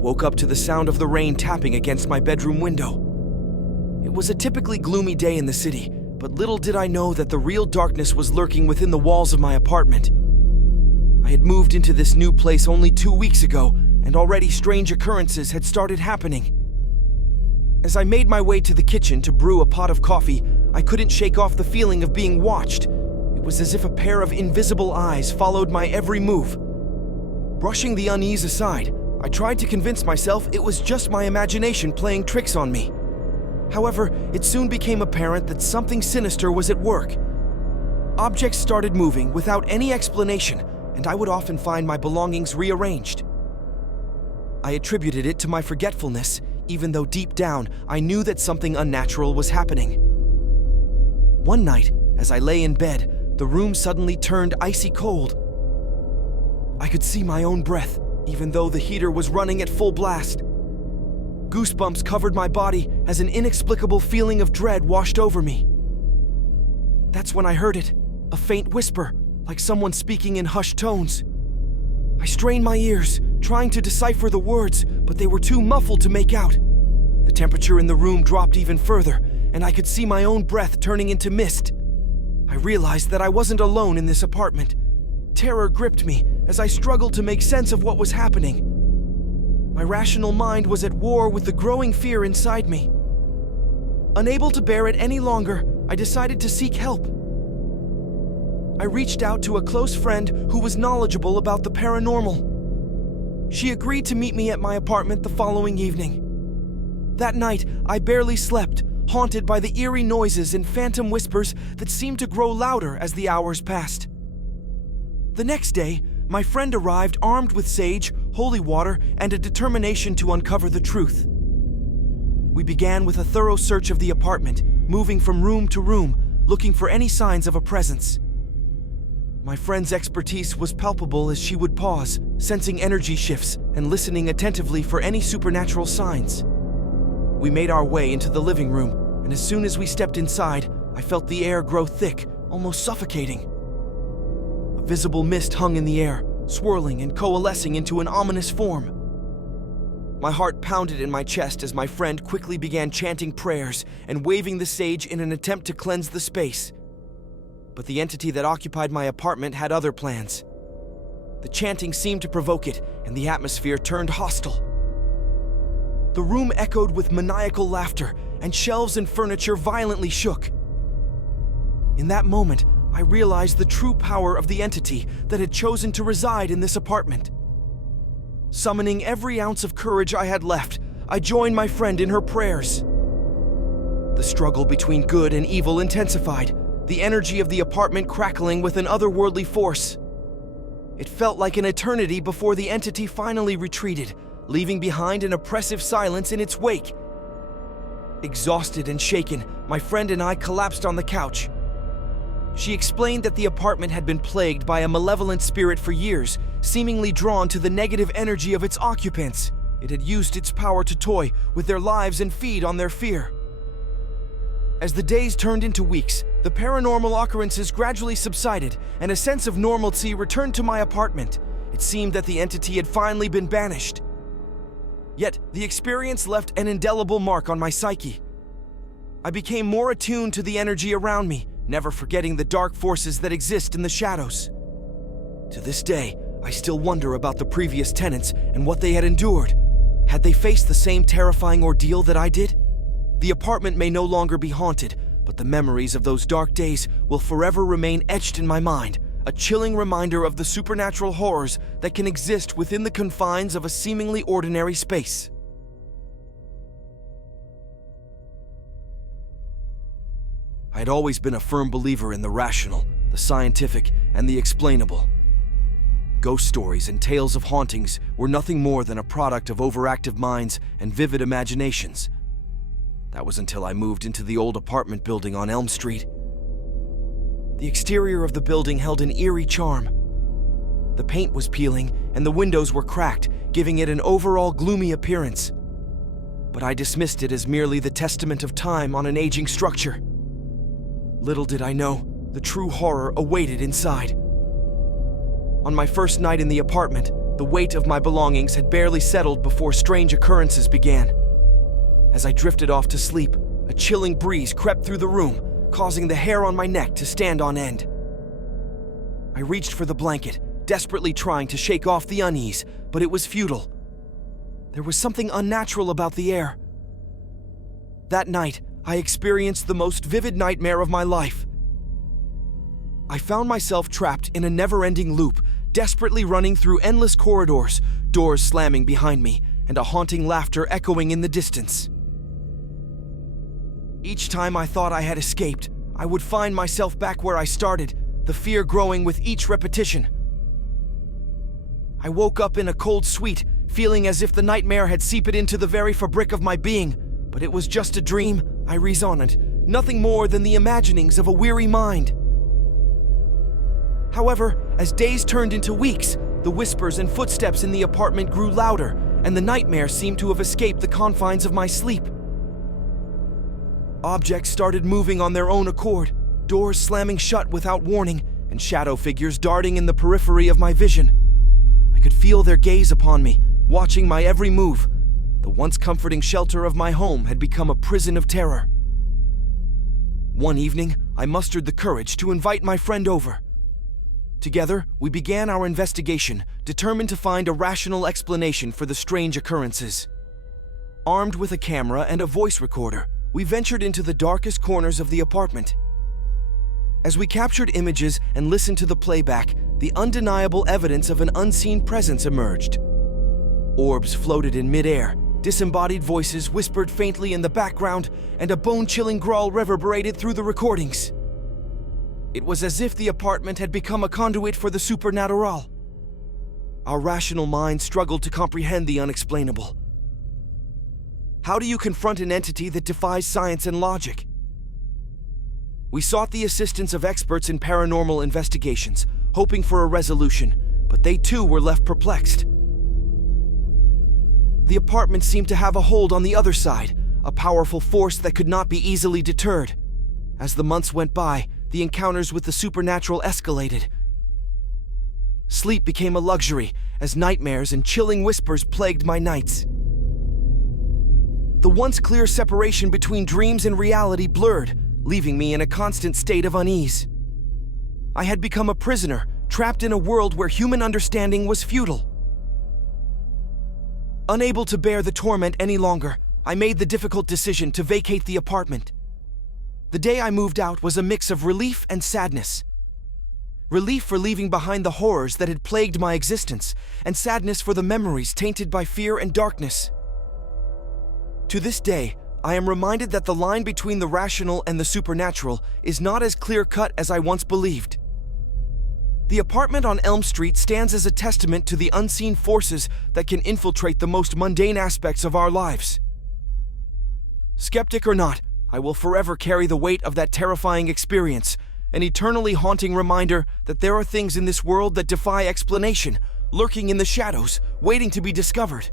woke up to the sound of the rain tapping against my bedroom window. It was a typically gloomy day in the city, but little did I know that the real darkness was lurking within the walls of my apartment. I had moved into this new place only 2 weeks ago, and already strange occurrences had started happening. As I made my way to the kitchen to brew a pot of coffee, I couldn't shake off the feeling of being watched. It was as if a pair of invisible eyes followed my every move. Brushing the unease aside, I tried to convince myself it was just my imagination playing tricks on me. However, it soon became apparent that something sinister was at work. Objects started moving without any explanation, and I would often find my belongings rearranged. I attributed it to my forgetfulness, even though deep down I knew that something unnatural was happening. One night, as I lay in bed, the room suddenly turned icy cold. I could see my own breath, even though the heater was running at full blast. Goosebumps covered my body as an inexplicable feeling of dread washed over me. That's when I heard it, a faint whisper, like someone speaking in hushed tones. I strained my ears, trying to decipher the words, but they were too muffled to make out. The temperature in the room dropped even further, and I could see my own breath turning into mist. I realized that I wasn't alone in this apartment. Terror gripped me as I struggled to make sense of what was happening. My rational mind was at war with the growing fear inside me. Unable to bear it any longer, I decided to seek help. I reached out to a close friend who was knowledgeable about the paranormal. She agreed to meet me at my apartment the following evening. That night, I barely slept, haunted by the eerie noises and phantom whispers that seemed to grow louder as the hours passed. The next day, my friend arrived armed with sage, holy water, and a determination to uncover the truth. We began with a thorough search of the apartment, moving from room to room, looking for any signs of a presence. My friend's expertise was palpable as she would pause, sensing energy shifts and listening attentively for any supernatural signs. We made our way into the living room, and as soon as we stepped inside, I felt the air grow thick, almost suffocating. A visible mist hung in the air, swirling and coalescing into an ominous form. My heart pounded in my chest as my friend quickly began chanting prayers and waving the sage in an attempt to cleanse the space. But the entity that occupied my apartment had other plans. The chanting seemed to provoke it, and the atmosphere turned hostile. The room echoed with maniacal laughter, and shelves and furniture violently shook. In that moment, I realized the true power of the entity that had chosen to reside in this apartment. Summoning every ounce of courage I had left, I joined my friend in her prayers. The struggle between good and evil intensified, the energy of the apartment crackling with an otherworldly force. It felt like an eternity before the entity finally retreated, leaving behind an oppressive silence in its wake. Exhausted and shaken, my friend and I collapsed on the couch. She explained that the apartment had been plagued by a malevolent spirit for years, seemingly drawn to the negative energy of its occupants. It had used its power to toy with their lives and feed on their fear. As the days turned into weeks, the paranormal occurrences gradually subsided, and a sense of normalcy returned to my apartment. It seemed that the entity had finally been banished. Yet, the experience left an indelible mark on my psyche. I became more attuned to the energy around me, never forgetting the dark forces that exist in the shadows. To this day, I still wonder about the previous tenants and what they had endured. Had they faced the same terrifying ordeal that I did? The apartment may no longer be haunted, but the memories of those dark days will forever remain etched in my mind, a chilling reminder of the supernatural horrors that can exist within the confines of a seemingly ordinary space. I had always been a firm believer in the rational, the scientific, and the explainable. Ghost stories and tales of hauntings were nothing more than a product of overactive minds and vivid imaginations. That was until I moved into the old apartment building on Elm Street. The exterior of the building held an eerie charm. The paint was peeling and the windows were cracked, giving it an overall gloomy appearance. But I dismissed it as merely the testament of time on an aging structure. Little did I know, the true horror awaited inside. On my first night in the apartment, The weight of my belongings had barely settled before strange occurrences began. As I drifted off to sleep, a chilling breeze crept through the room, causing the hair on my neck to stand on end. I reached for the blanket, desperately trying to shake off the unease, but it was futile. There was something unnatural about the air. That night, I experienced the most vivid nightmare of my life. I found myself trapped in a never-ending loop, desperately running through endless corridors, doors slamming behind me, and a haunting laughter echoing in the distance. Each time I thought I had escaped, I would find myself back where I started, the fear growing with each repetition. I woke up in a cold sweat, feeling as if the nightmare had seeped into the very fabric of my being, but it was just a dream, I reasoned, nothing more than the imaginings of a weary mind. However, as days turned into weeks, the whispers and footsteps in the apartment grew louder, and the nightmare seemed to have escaped the confines of my sleep. Objects started moving on their own accord, doors slamming shut without warning, and shadow figures darting in the periphery of my vision. I could feel their gaze upon me, watching my every move. The once comforting shelter of my home had become a prison of terror. One evening, I mustered the courage to invite my friend over. Together, we began our investigation, determined to find a rational explanation for the strange occurrences. Armed with a camera and a voice recorder, we ventured into the darkest corners of the apartment. As we captured images and listened to the playback, the undeniable evidence of an unseen presence emerged. Orbs floated in midair, disembodied voices whispered faintly in the background, and a bone-chilling growl reverberated through the recordings. It was as if the apartment had become a conduit for the supernatural. Our rational minds struggled to comprehend the unexplainable. How do you confront an entity that defies science and logic? We sought the assistance of experts in paranormal investigations, hoping for a resolution, but they too were left perplexed. The apartment seemed to have a hold on the other side, a powerful force that could not be easily deterred. As the months went by, the encounters with the supernatural escalated. Sleep became a luxury, as nightmares and chilling whispers plagued my nights. The once clear separation between dreams and reality blurred, leaving me in a constant state of unease. I had become a prisoner, trapped in a world where human understanding was futile. Unable to bear the torment any longer, I made the difficult decision to vacate the apartment. The day I moved out was a mix of relief and sadness. Relief for leaving behind the horrors that had plagued my existence, and sadness for the memories tainted by fear and darkness. To this day, I am reminded that the line between the rational and the supernatural is not as clear-cut as I once believed. The apartment on Elm Street stands as a testament to the unseen forces that can infiltrate the most mundane aspects of our lives. Skeptic or not, I will forever carry the weight of that terrifying experience, an eternally haunting reminder that there are things in this world that defy explanation, lurking in the shadows, waiting to be discovered.